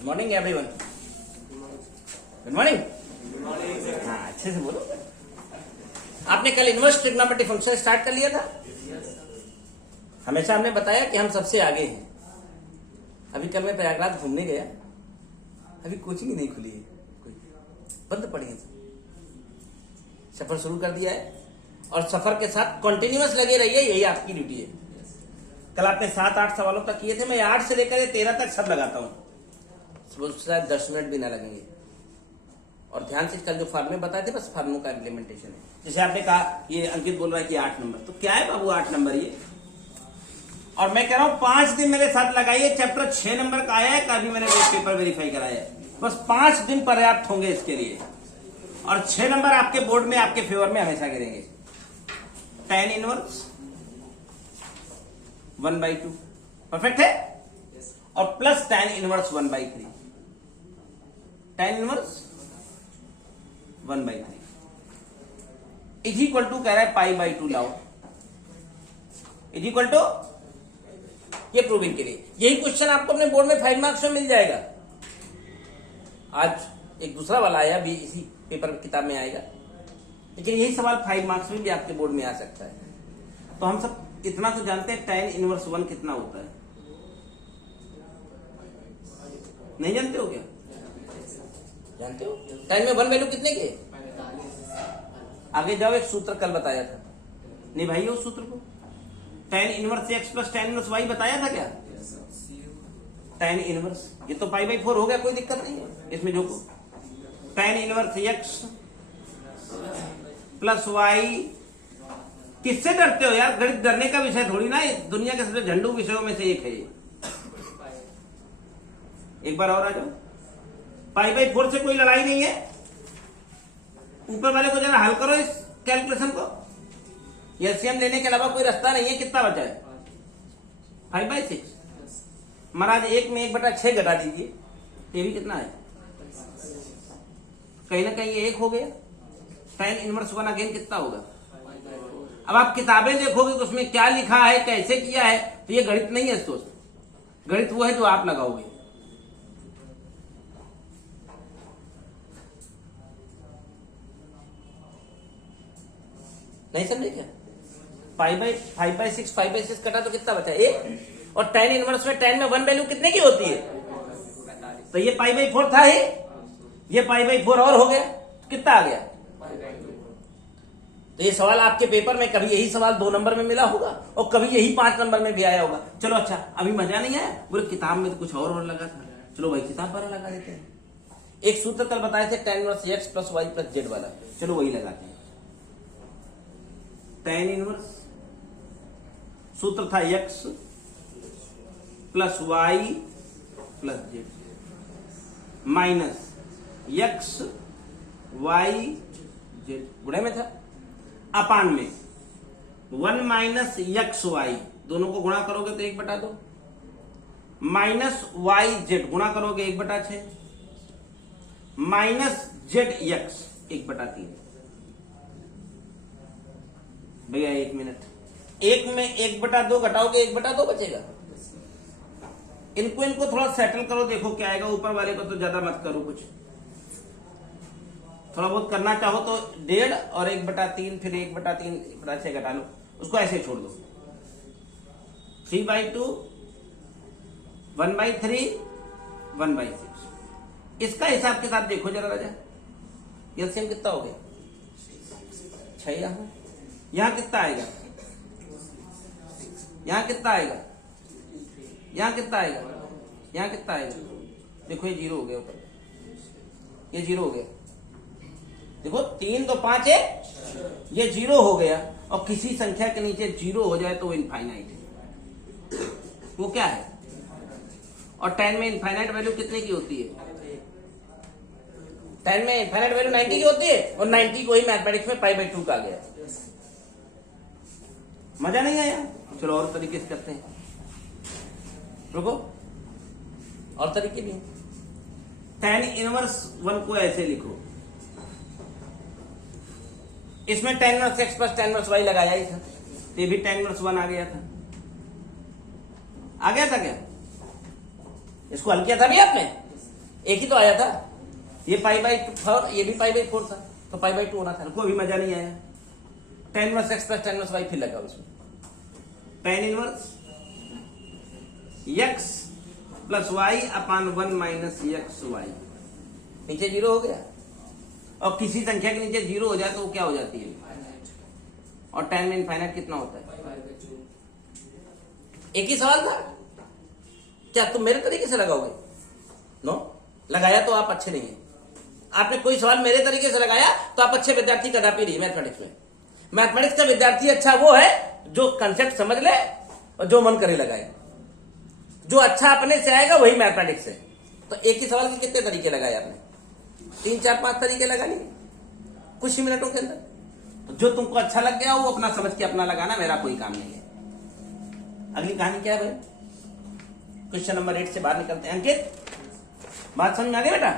Good morning everyone. Good morning. हाँ, अच्छे से बोलो। आपने कल इनवर्स ट्रिग्नोमेट्री फंक्शन स्टार्ट कर लिया था। हमेशा हमने बताया कि हम सबसे आगे हैं। अभी कल मैं प्रयागराज घूमने गया, अभी कोचिंग ही नहीं खुली है, कोई बंद पड़ी है। सफर शुरू कर दिया है और सफर के साथ कंटिन्यूअस लगे रहिए, यही आपकी ड्यूटी है। कल आपने 7-8 सवालों तक किए थे, मैं 8 से लेकर 13 तक सब लगाता हूँ, शायद 10 मिनट भी ना लगेंगे। और ध्यान से कल जो फार्मूले बताए थे, बस फार्मूलों का इम्प्लीमेंटेशन है। जैसे आपने कहा, ये अंकित बोल रहा है कि 8 नंबर, तो क्या है बाबू 8 नंबर ये। और मैं कह रहा हूं 5 दिन मेरे साथ लगाइए, चैप्टर 6 नंबर का आया है, काफी मैंने पेपर वेरीफाई कराया है। बस 5 दिन पर्याप्त होंगे इसके लिए, और 6 नंबर आपके बोर्ड में आपके फेवर में हमेशा गिरेंगे। tan इनवर्स 1/2 परफेक्ट है, और plus tan inverse 1/3, tan inverse 1/3 is equal to कह रहा है π/2 लाओ, इज इक्वल टू, ये प्रूविंग के लिए। यही क्वेश्चन आपको अपने बोर्ड में 5 मार्क्स में मिल जाएगा। आज एक दूसरा वाला आया भी, इसी पेपर किताब में आएगा, लेकिन यही सवाल 5 मार्क्स में भी आपके बोर्ड में आ सकता है। तो हम सब इतना तो जानते हैं tan इनवर्स 1 कितना होता है, नहीं जानते हो क्या? जानते हो tan में 1 वैल्यू कितने की है? आगे जाओ, एक सूत्र कल बताया था, निभाइए उस सूत्र को। tan inverse x plus tan inverse y बताया था क्या? tan इनवर्स, ये तो π/4 हो गया, कोई दिक्कत नहीं है इसमें। जो tan inverse x plus y, किससे डरते हो यार? गणित डरने का विषय थोड़ी ना, दुनिया के सबसे झंडू विषयों में से एक है ये। एक बार और आ जाओ, π/4 से कोई लड़ाई नहीं है। ऊपर वाले को जरा हल करो इस कैलकुलेशन को, एलसीएम लेने के अलावा कोई रास्ता नहीं है। कितना बचा है? 5/6। महाराज 1 में 1/6 घटा दीजिए, ये भी कितना है? कहीं ना कहीं ये 1 हो गया। tan इनवर्स 1 अगेन कितना होगा? अब आप किताबें देखोगे कि उसमें क्या लिखा है, कैसे किया है, तो ये गणित नहीं है दोस्त। गणित वो है जो आप लगाओगे। नहीं समझे क्या? 5/6 5/6 कटा तो कितना बचा? 1। और tan इनवर्स में tan में 1 वैल्यू कितने की होती है? तो ये π/4 था ही, ये π/4 और हो गया, कितना आ गया? तो ये सवाल आपके पेपर में कभी यही सवाल 2 नंबर में मिला होगा, और कभी यही 5 नंबर में भी आया होगा। चलो अच्छा, अभी मजा नहीं आया? बोले किताब में तो कुछ और लगा था, चलो भाई किताब पर लगा देते हैं। एक सूत्र कल बताए थे tan inverse x plus y plus z वाला, चलो वही लगाते हैं। tan इनवर्स सूत्र था x plus y plus z minus x y z, गुणे में था, अपान में 1 माइनस एक्स वाई, दोनों को गुणा करोगे तो 1/2, माइनस वाई जेड गुणा करोगे 1/6, माइनस जेड एक्स 1/3। भैया 1 मिनट, 1 में 1/2 घटाओगे 1/2 बचेगा। इनको थोड़ा सेटल करो, देखो क्या आएगा। ऊपर वाले को तो ज्यादा मत करो, कुछ थोड़ा बहुत करना चाहो तो 1.5 और 1/3, फिर 1/3 1/6 घटा लो, उसको ऐसे छोड़ दो। 3/2 1/3 1/6। इसका हिसाब के साथ देखो जरा राजा, एलसीएम कितना हो गया? 6। यहां कितना आएगा? यहां कितना आएगा? यहां कितना आएगा? यहां कितना आएगा? देखो ये 0 हो गया, ऊपर ये 0 हो गया। देखो 3 2 5 है, ये 0 हो गया। और किसी संख्या के नीचे 0 हो जाए तो वो इनफाइनाइट है। वो क्या है? और tan में इनफाइनाइट वैल्यू कितने की होती है? tan में इनफाइनाइट वैल्यू 90 की होती है, और 90 को ही मैथमेटिक्स में π/2 का गया। मजा नहीं आया? चलो और तरीके से करते हैं, रुको, और तरीके भी। tan इनवर्स 1 को ऐसे लिखो, इसमें tan inverse x plus tan inverse y लगाया ही था, तो ये भी tan इनवर्स 1 आ गया था। आ गया था क्या? इसको हल किया था भी आपने? एक ही तो आया था, ये π/4, ये भी π/4 था, तो π/2 होना था। कोई भी मजा नहीं आया। tan inverse x plus tan inverse y फिर लगा उसमें, tan inverse x plus y अपान 1 माइनस एक्स वाई, नीचे 0 हो गया। और किसी संख्या के नीचे 0 हो जाए तो वो क्या हो जाती है, और tan में इनफाइनाइट कितना होता है? एक ही सवाल था, क्या तुम मेरे तरीके से लगाओगे? नो, लगाया तो आप अच्छे नहीं है। आपने कोई सवाल मेरे तरीके से लगाया तो आप अच्छे विद्यार्थी कदापि नहीं मैथमेटिक्स में। मैथमेटिक्स का विद्यार्थी अच्छा वो है जो कंसेप्ट समझ ले और जो मन करे लगाए। जो अच्छा अपने से आएगा वही मैथमेटिक्स है। तो एक ही सवाल के कितने तरीके लगाए आपने? 3 4 5 तरीके लगा लिए कुछ ही मिनटों के अंदर। तो जो तुमको अच्छा लग गया वो अपना समझ के अपना लगाना, मेरा कोई काम नहीं है। अगली कहानी क्या है भाई? क्वेश्चन नंबर 8 से बाहर निकलते हैं। अंकित, बात समझ में आ गई बेटा?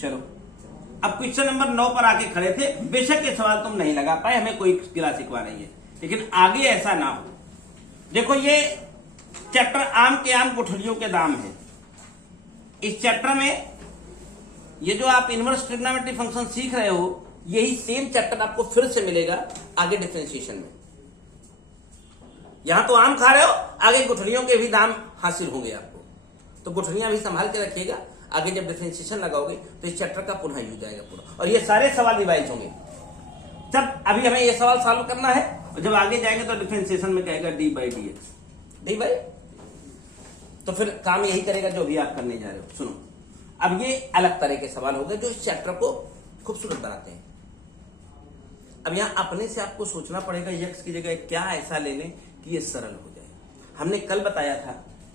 चलो, अब क्वेश्चन नंबर 9 पर आके खड़े थे। बेशक ये सवाल तुम नहीं लगा पाए, हमें कोई गिला शिकवा नहीं है, लेकिन आगे ऐसा ना हो। देखो, ये चैप्टर आम के आम गुठलियों के दाम है। इस चैप्टर में ये जो आप इनवर्स ट्रिग्नोमेट्री फंक्शन सीख रहे हो, यही सेम चैप्टर आपको फिर से मिलेगा आगे डिफरेंशिएशन में। यहां तो आम खा रहे हो, आगे गुठलियों के भी दाम हासिल होंगे आपको। तो गुठलियां भी संभाल के रखिएगा, आगे जब डिफरेंशिएशन लगाओगे तो इस चैप्टर का पुनः यूज आएगा पूरा, और ये सारे सवाल रिवाइज होंगे। जब अभी हमें ये सवाल सॉल्व करना है, और जब आगे जाएंगे तो डिफरेंशिएशन में कहेगा d/dx, डी बाई, तो फिर काम यही करेगा जो भी आप करने जा रहे हो। सुनो, अब ये अलग तरह के सवाल हो गए जो इस चैप्टर को खूबसूरत बनाते हैं। अब यहां अपने से आपको सोचना पड़ेगा, यक्स की जगह क्या ऐसा ले लें कि ये सरल हो जाए। हमने कल बताया था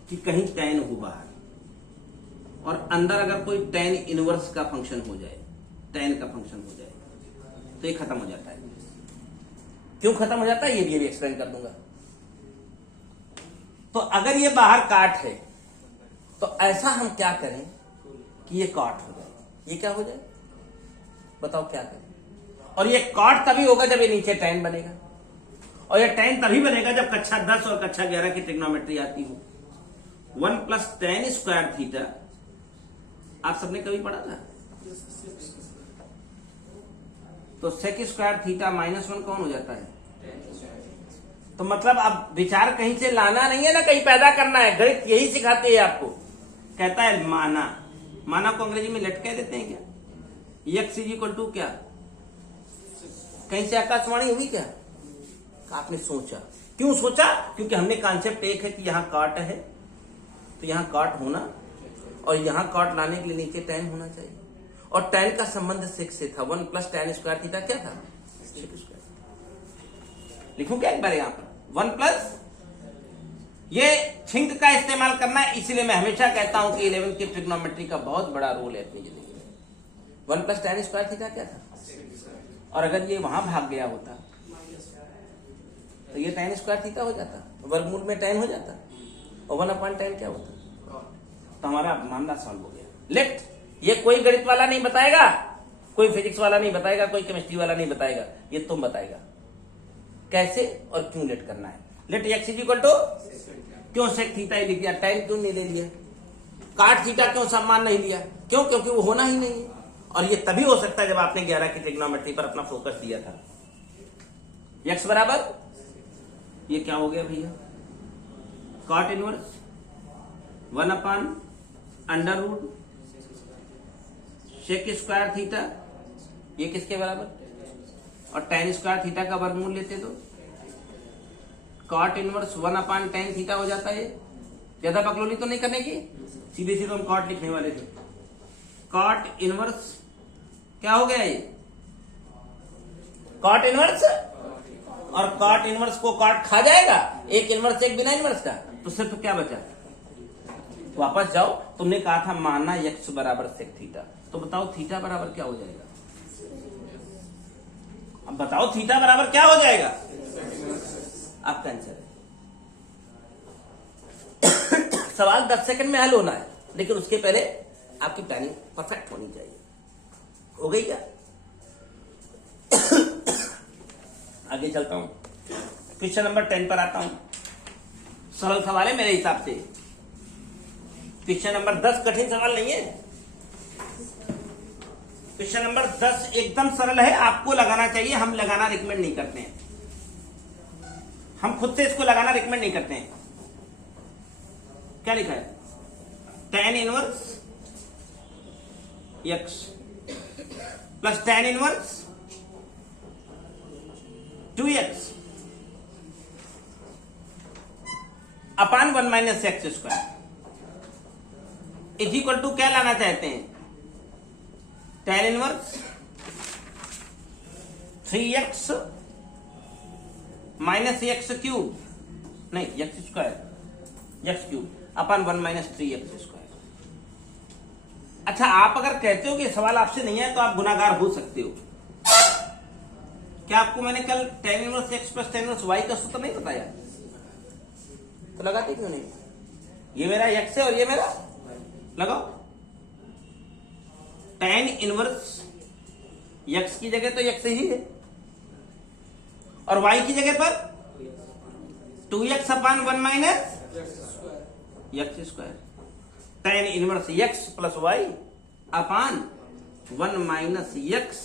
कि कहीं tan हो बाहर, और अंदर अगर कोई tan इनवर्स का फंक्शन हो जाए, tan का फंक्शन हो जाए, तो ये खत्म हो जाता है। क्यों खत्म हो जाता है ये भी एक्सप्लेन कर दूंगा। तो अगर ये बाहर काट है, तो ऐसा हम क्या करें कि ये काट हो जाए। ये क्या हो जाए बताओ, क्या करें? और ये काट तभी होगा जब ये नीचे tan बनेगा, और ये tan तभी बनेगा जब कक्षा 10 और कक्षा 11 की ट्रिग्नोमेट्री आती हो। 1 प्लस tan स्क्वायर थीटा आप सबने कभी पढ़ा था? तो sec स्क्वायर थीटा -1 कौन हो जाता है? तो मतलब अब विचार कहीं से लाना नहीं है ना, कहीं पैदा करना है। गणित यही सिखाते हैं आपको। कहता है माना, माना को अंग्रेजी में लेट कह देते हैं क्या? x इक्वल टू क्या? कहीं से आकाशवाणी हुई क्या? आपने सोचा। क्यों सोचा? क्योंकि हमने कॉन्सेप्ट एक है कि यहां काट है, तो यहां काट होना, और यहां काट लाने के लिए नीचे tan होना चाहिए। और tan का संबंध sec से था। 1 प्लस tan स्क्वायर थीटा क्या था? sec square. लिखूं क्या एक बार यहां पर? 1 प्लस, ये छिंक का इस्तेमाल करना है, इसलिए मैं हमेशा कहता हूं कि 11th की ट्रिग्नोमेट्री का बहुत बड़ा रोल है अपनी जिंदगी में। 1 प्लस tan स्क्वायर थीटा क्या था? और अगर ये वहां भाग गया होता तो ये tan स्क्वायर थीटा हो जाता, वर्गमूल में tan हो जाता, और 1/tan क्या होता? तो हमारा मामला सॉल्व हो गया। लेट, ये कोई गणित वाला नहीं बताएगा, कोई फिजिक्स वाला नहीं बताएगा, कोई केमिस्ट्री वाला नहीं बताएगा, ये तुम बताएगा कैसे और क्यों लेट करना है। लेट x इक्वल टू, क्यों sec थीटा ही लिख दिया, tan क्यों नहीं ले लिया, काट थीटा क्यों सम्मान नहीं लिया? क्यों? क्योंकि वो होना ही नहीं है। और ये तभी हो सकता है जब आपने 11 की ट्रिग्नोमेट्री पर अपना फोकस दिया था। x बराबर, ये क्या हो गया भैया? Cot inverse 1/√, sec square theta, ये किसके बराबर? और tan स्क्वायर थीटा का वर्गमूल लेते तो कॉट इनवर्स 1/tan थीटा हो जाता है। ज्यादा बकलोली तो नहीं करने की, सीधे सीधे हम कॉट लिखने वाले थे। कॉट इनवर्स क्या हो गया? ये कॉट इनवर्स, और कॉट इनवर्स को कॉट खा जाएगा, एक इनवर्स एक बिना इनवर्स का, तो सिर्फ क्या बचा? वापस जाओ, तुमने कहा था माना x बराबर sec थीटा, तो बताओ थीटा बराबर क्या हो जाएगा? अब बताओ थीटा बराबर क्या हो जाएगा? आपका आंसर है। सवाल 10 सेकंड में हल होना है, लेकिन उसके पहले आपकी प्लानिंग परफेक्ट होनी चाहिए। हो गई क्या? आगे चलता हूं, क्वेश्चन नंबर 10 पर आता हूं। सरल सवाल है मेरे हिसाब से। क्वेश्चन नंबर 10 कठिन सवाल नहीं है। क्वेश्चन नंबर 10 एकदम सरल है, आपको लगाना चाहिए, हम लगाना रिकमेंड नहीं करते हैं, हम खुद से इसको लगाना रिकमेंड नहीं करते हैं। क्या लिखा है? tan inverse x plus tan inverse 2x upon 1 minus x square is equal to क्या लाना चाहते हैं? tan inverse 3x minus x cube, नहीं x square, x cube upon 1 minus 3x square. अच्छा, आप अगर कहते हो कि सवाल आपसे नहीं है तो आप गुनाहगार हो सकते हो। क्या आपको मैंने कल tan inverse x plus tan inverse y का सूत्र नहीं बताया? तो लगाते क्यों नहीं? ये मेरा x है और ये मेरा, लगाओ। tan इनवर्स x की जगह तो x ही है और y की जगह पर 2x upon 1 minus x square. tan inverse x plus y अपान 1 माइनस एक्स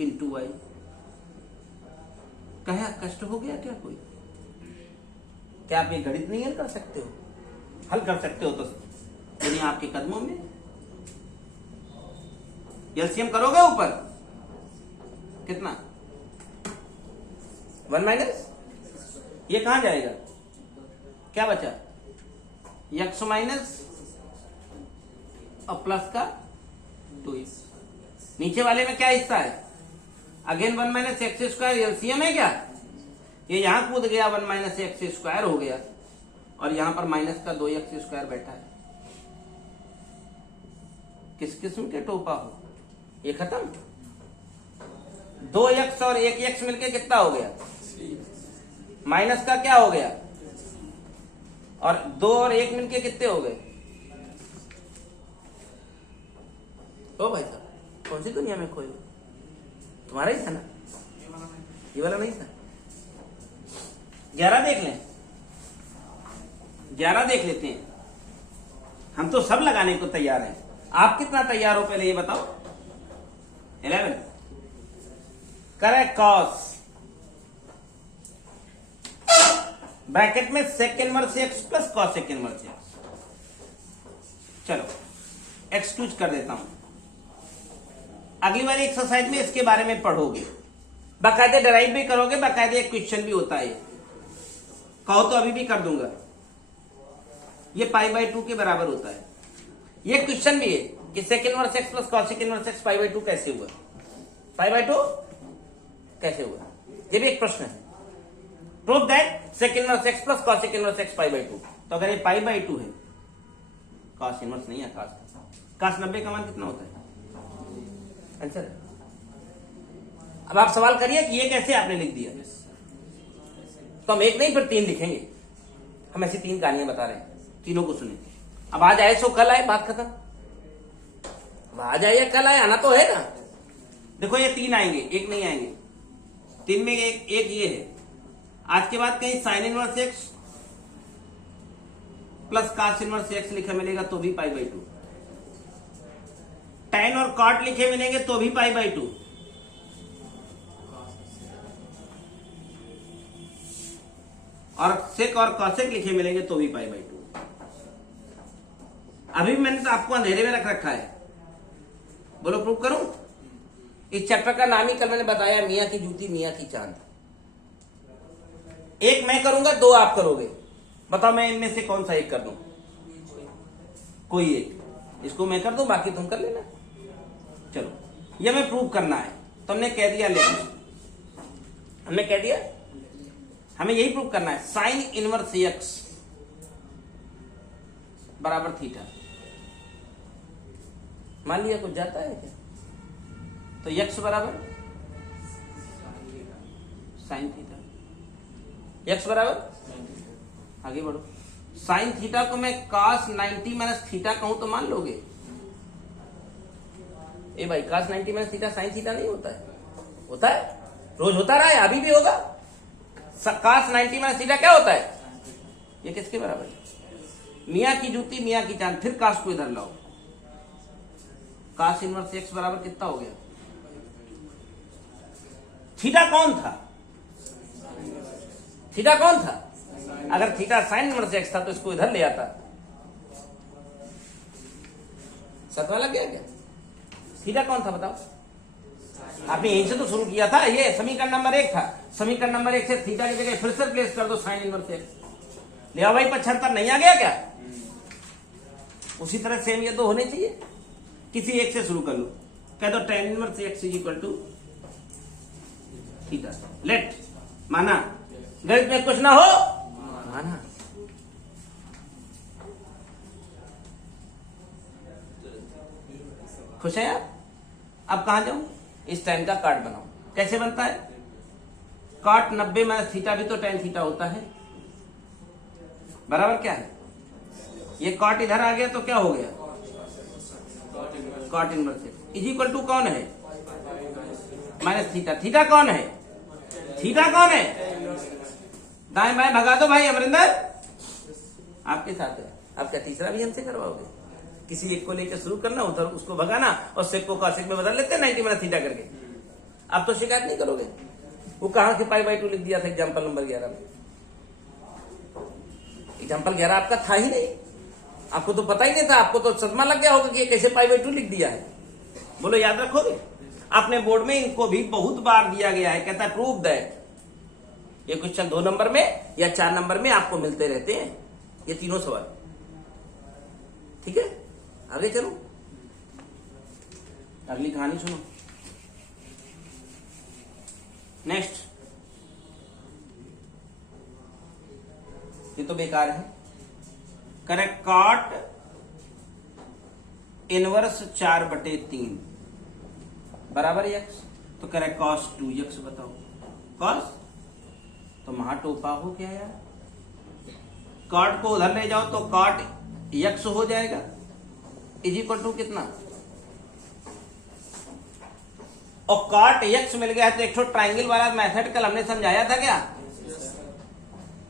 इंटू वाई। कहा कष्ट हो गया क्या कोई? क्या आप ये गणित नहीं हल कर सकते हो? हल कर सकते हो तो दुनिया आपके कदमों में। एलसीएम करोगे ऊपर कितना? 1 माइनस, ये कहां जाएगा? क्या बचा? x माइनस और प्लस का 2x। नीचे वाले में क्या हिस्सा है? Again 1 minus x square LCM है क्या? ये यहां कूद गया, 1 माइनस एक्स स्क्वायर हो गया और यहां पर माइनस का 2x स्क्वायर बैठा है। किस किस्म के टोपा हो? ये खत्म। 2x और 1x मिलके कितना हो गया? माइनस का क्या हो गया? और 2 और 1 मिलके कितने हो गए? ओ भाई साहब, कौन सी दुनिया में खोए हो? तुम्हारा ही था ना, ये वाला नहीं था। 11 देख लें, 11 देख लेते हैं। हम तो सब लगाने को तैयार हैं, आप कितना तैयार हो पहले ये बताओ। 11 करेक्ट। कॉस ब्रैकेट में sec inverse x plus cos सेक इनवर्स एक्स। चलो एक्सक्यूज कर देता हूं। अगली वाली एक्सरसाइज में इसके बारे में पढ़ोगे, बाकायदे डराइव भी करोगे, बाकायदे एक क्वेश्चन भी होता है। कहो तो अभी भी कर दूंगा। ये π/2 के बराबर होता है। ये क्वेश्चन भी है कि sec inverse x plus cos सेक इनवर्स एक्स π/2 कैसे हुआ? π/2 कैसे हुआ? ये भी एक प्रश्न है। Prove that sec inverse x plus cos sec inverse x π/2। तो अगर ये π/2 है, कॉस इनवर्स नहीं है, कॉस 90 का मान कितना होता है? आंसर। अब आप सवाल करिए कि ये कैसे आपने लिख दिया। तो हम एक नहीं फिर 3 लिखेंगे। हम ऐसी 3 कहानियां बता रहे हैं, तीनों को सुने। अब आज आए सो कल आए, बात खत्म। अब आज आए या कल आए, आना तो है ना। देखो ये 3 आएंगे, एक नहीं आएंगे। 3 में एक ये है। आज के बाद कहीं sine inverse x plus cos inverse x लिखा मिलेगा तो भी π/2। tan और cot लिखे मिलेंगे तो भी π/2। और सेक और कॉसेक लिखे मिलेंगे तो भी π/2। अभी मैंने तो आपको अंधेरे में रख रखा है। बोलो प्रूव करूं? इस चैप्टर का नाम ही कल मैंने बताया, मियां की जूती मियां की चांद। एक मैं करूंगा, 2 आप करोगे। बताओ मैं इनमें से कौन सा एक कर दूं? कोई एक। इसको मैं कर दूं, बाकी तुम कर लेना। चलो, ये हमें प्रूव करना है। तुमने कह दिया ले, हमने कह दिया हमें यही प्रूव करना है। साइन इनवर्स एक्स बराबर थीटा। मान लिया कुछ जाता है क्या? तो एक्स बराबर साइन थीटा, एक्स बराबर, आगे बढ़ो। साइन थीटा को मैं cos 90 माइनस थीटा कहूं तो मान लोगे? ए भाई, cos 90 minus theta sine theta नहीं होता है? होता है, रोज होता रहा है, अभी भी होगा। cos 90 माइनस थीटा क्या होता है? ये किसके बराबर है? मियाँ की जूती मियाँ की चांद, फिर काश को इधर लाओ। काश इनवर्स एक्स बराबर कितना हो गया? थीटा कौन था? थीटा कौन था? अगर थीटा साइन इनवर्स एक्स था तो इसको इधर ले आता। सतवा लग गया क्या? थीटा कौन था बताओ? आपने यहीं से तो शुरू किया था। ये समीकरण नंबर 1 था। समीकरण नंबर 1 से थीटा की जगह फिर से रिप्लेस कर दो साइन इनवर्स एक्स। ले आओ भाई, 75 नहीं आ गया क्या? उसी तरह सेम ये तो होने चाहिए। किसी एक से शुरू कर लो, कह दो tan inverse x is equal to theta. Let माना, गणित में कुछ ना हो माना। खुश है आप? अब कहां जाऊं? इस टाइम का काट बनाओ। कैसे बनता है काट? 90 माइनस थीटा भी तो tan थीटा होता है, बराबर क्या है? ये काट इधर आ गया तो क्या हो गया? Cot inverse x is equal to कौन है? Minus theta. थीटा कौन है? थीटा कौन है? दाएं बाएं भगा दो भाई। अमरिंदर आपके साथ है। आप क्या तीसरा भी हमसे करवाओगे? किसी एक को लेकर शुरू करना, उधर उसको भगाना और सेक को कासेक में बदल लेते हैं 90 माइनस थीटा करके। आप तो शिकायत नहीं करोगे। वो कहां से π/2 लिख दिया था एग्जाम्पल नंबर 11 में? एग्जाम्पल 11 आपका था ही नहीं, आपको तो पता ही नहीं था। आपको तो सदमा लग गया होगा कि कैसे π/2 लिख दिया है। बोलो याद रखोगे? अपने बोर्ड में इनको भी बहुत बार दिया गया है, कहता है प्रूव दैट। ये क्वेश्चन 2 नंबर में या 4 नंबर में आपको मिलते रहते हैं ये तीनों सवाल। ठीक है, आगे चलो, अगली कहानी सुनो। नेक्स्ट, ये तो बेकार है। करेक्ट कॉट इनवर्स 4/3 बराबर एक्स, तो करेक्ट कॉस 2x बताओ। कॉस तो महा टोपा हो क्या यार? कॉट को उधर ले जाओ तो कॉट x हो जाएगा इज इक्वल टू कितना? और कॉट x मिल गया है तो एक तो ट्राइंगल वाला मेथड कल हमने समझाया था क्या?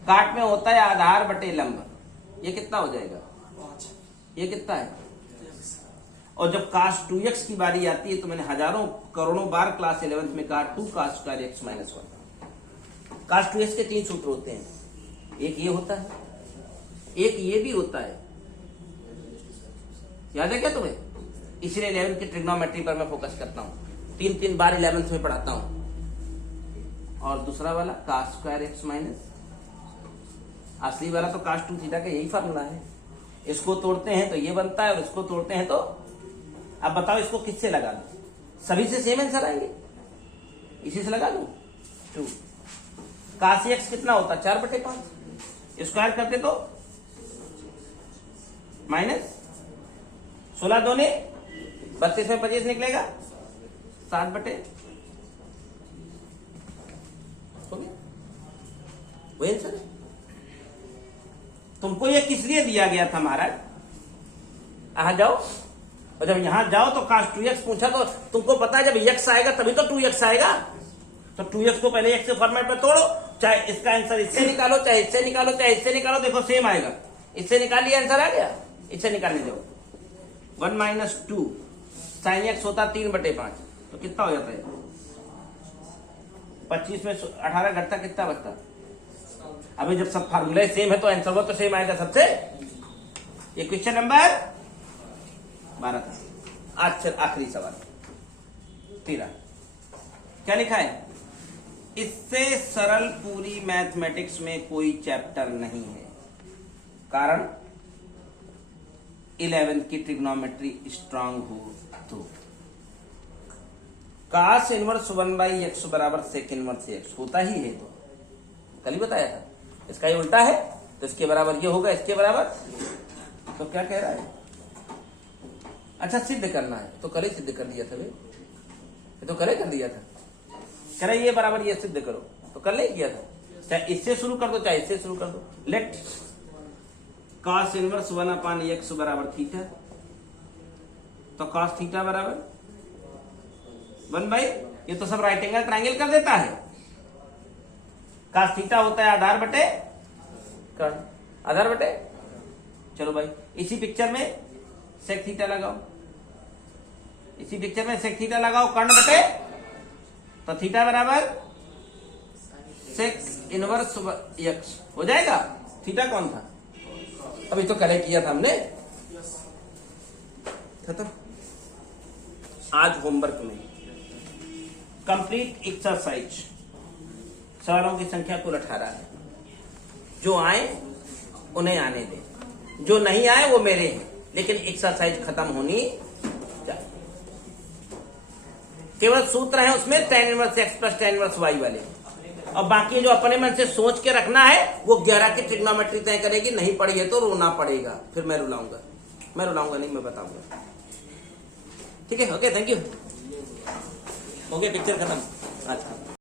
काट में होता है आधार बटे लंब। ये कितना हो जाएगा? ये कितना है? और जब cos 2x की बारी आती है तो मैंने हजारों करोड़ों बार क्लास 11th में कहा 2 cos square x minus 1। cos 2x के 3 सूत्र होते हैं। एक ये होता है, एक ये भी होता है। याद है क्या तुम्हें? इसलिए 11th की ट्रिग्नोमेट्री पर मैं फोकस करता हूं। 3 बार 11th में पढ़ाता हूं। और दूसरा वाला cos स्क्वायर x माइनस, असली वाला तो cos 2 थीटा का यही फार्मूला है। इसको तोड़ते हैं तो ये बनता है और इसको तोड़ते हैं तो, अब बताओ इसको किससे लगा दो? सभी से सेम आंसर आएंगे। इसी से लगा दो 2 cos x कितना होता है? 4/5। स्क्वायर करते तो माइनस 16 दूनी 32 में 25 निकलेगा 7/, हो गया वही आंसर है। तुमको ये किस लिए दिया गया था महाराज? आ जाओ, और जब यहां जाओ तो cos 2x पूछा तो तुमको पता है जब x आएगा तभी तो 2x आएगा। तो 2x को पहले x के फॉर्मेट में तोड़ो, चाहे इसका आंसर इससे निकालो, चाहे इससे निकालो, चाहे इससे निकालो, देखो सेम आएगा। इससे निकाल लिया आंसर आ गया। इससे निकालने जाओ 1 माइनस 2 sin x होता 3/5, तो कितना हो जाता है? 25 में 18 घटता कितना बचता? अभी जब सब फार्मूले सेम है तो आंसर तो सेम आएगा सबसे। ये क्वेश्चन नंबर 12 था। आज आखिरी सवाल 13। क्या लिखा है? इससे सरल पूरी मैथमेटिक्स में कोई चैप्टर नहीं है, कारण 11th की ट्रिग्नोमेट्री स्ट्रांग हो तो। cos इनवर्स 1/x बराबर सेक इनवर्स x होता ही है, तो कल ही बताया था। इसका ये उल्टा है तो इसके बराबर ये होगा, इसके बराबर। तो क्या कह रहा है? अच्छा सिद्ध करना है तो कल ही सिद्ध कर दिया था भाई, ये तो कल ही कर दिया था। कह रहा ये बराबर ये सिद्ध करो, तो कल नहीं किया था। चाहे इससे शुरू कर दो चाहे इससे शुरू कर दो। लेट cos इनवर्स 1/x बराबर थीटा, तो cos थीटा बराबर 1/, ये तो सब राइट एंगल ट्राइंगल कर देता है। cos थीटा होता है आधार बटे कर्ण, आधार बटे चलो भाई, इसी पिक्चर में सेक थीटा लगाओ, इसी पिक्चर में सेक थीटा लगाओ, कर्ण बटे तो थीटा बराबर सेक इनवर्स यक्स हो जाएगा। थीटा कौन था? अभी तो करेक्ट किया था हमने। खत्म। आज होमवर्क में कंप्लीट एक्सरसाइज, सवालों की संख्या कुल 18 है। जो आए उन्हें आने दें, जो नहीं आए वो मेरे हैं, लेकिन एक्सरसाइज खत्म होनी चाहिए। केवल सूत्र है उसमें tan inverse x plus tan inverse y वाले, और बाकी जो अपने मन से सोच के रखना है वो 11 की ट्रिग्नोमेट्री तय करेगी। नहीं पड़ी है तो रोना पड़ेगा, फिर मैं रुलाऊंगा नहीं, मैं बताऊंगा। ठीक है, ओके, थैंक यू। हो गया, पिक्चर खत्म आज का।